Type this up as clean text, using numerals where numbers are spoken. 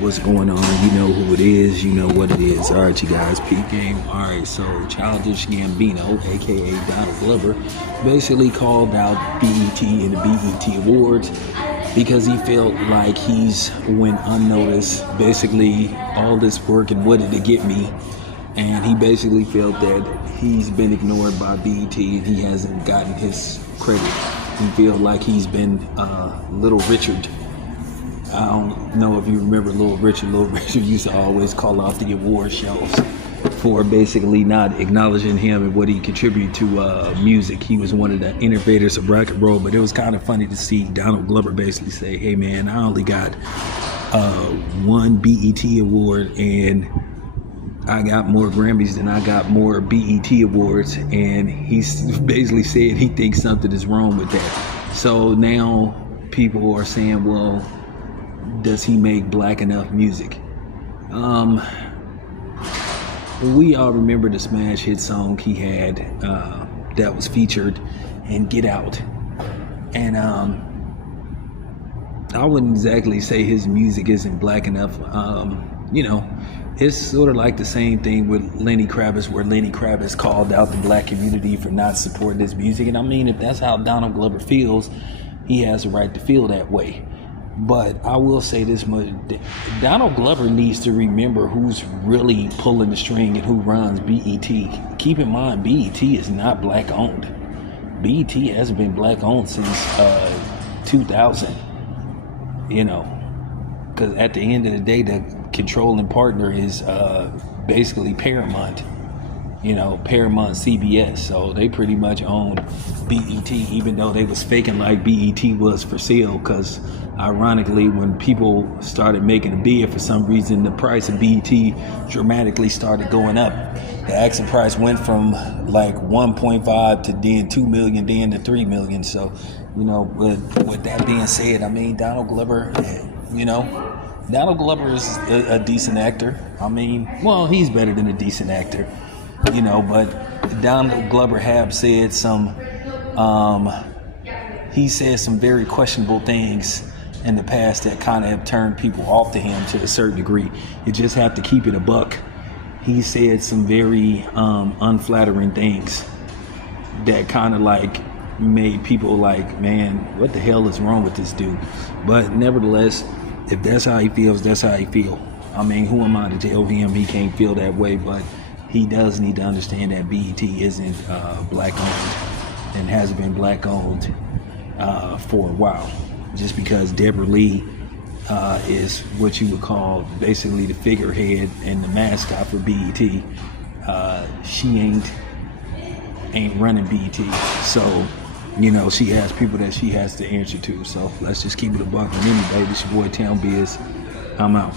what's going on? You know who it is, you know what it is. Alright, you guys, peep game. Alright, so Childish Gambino, aka Donald Glover, basically called out BET and the BET Awards because he felt like he's went unnoticed. Basically, all this work and what did it get me? And he basically felt that he's been ignored by BET and he hasn't gotten his credit. He feels like he's been Little Richard. I don't know if you remember Little Richard. Little Richard used to always call out the award shows for basically not acknowledging him and what he contributed to music. He was one of the innovators of rock and roll, but it was kind of funny to see Donald Glover basically say, hey man, I only got one BET award and I got more Grammys than I got more BET awards. And he basically said he thinks something is wrong with that. So now people are saying, well, does he make black enough music? We all remember the smash hit song he had that was featured in Get Out. And I wouldn't exactly say his music isn't black enough. You know, it's sort of like the same thing with Lenny Kravitz, where Lenny Kravitz called out the black community for not supporting his music. And I mean, if that's how Donald Glover feels, he has a right to feel that way. But I will say this much, Donald Glover needs to remember who's really pulling the string and who runs BET. Keep in mind, BET is not black owned. BET hasn't been black owned since 2000, you know, because at the end of the day, the controlling partner is basically Paramount. You know, Paramount CBS, so they pretty much own BET, even though they was faking like BET was for sale, because ironically when people started making a bid, for some reason the price of BET dramatically started going up. The asking price went from like 1.5 to then 2 million, then to 3 million. So, you know, with that being said, I mean, Donald Glover, you know, Donald Glover is a decent actor. I mean, well, he's better than a decent actor. You know, but Donald Glover have said some, he said some very questionable things in the past that kind of have turned people off to him to a certain degree. You just have to keep it a buck. He said some very unflattering things that kind of like made people like, man, what the hell is wrong with this dude? But nevertheless, if that's how he feels, that's how he feels. I mean, who am I to tell him he can't feel that way? But he does need to understand that BET isn't black owned and hasn't been black owned for a while. Just because Deborah Lee is what you would call basically the figurehead and the mascot for BET, she ain't running BET. So, you know, she has people that she has to answer to. So let's just keep it a buck. And anyway, this your boy Town Biz. I'm out.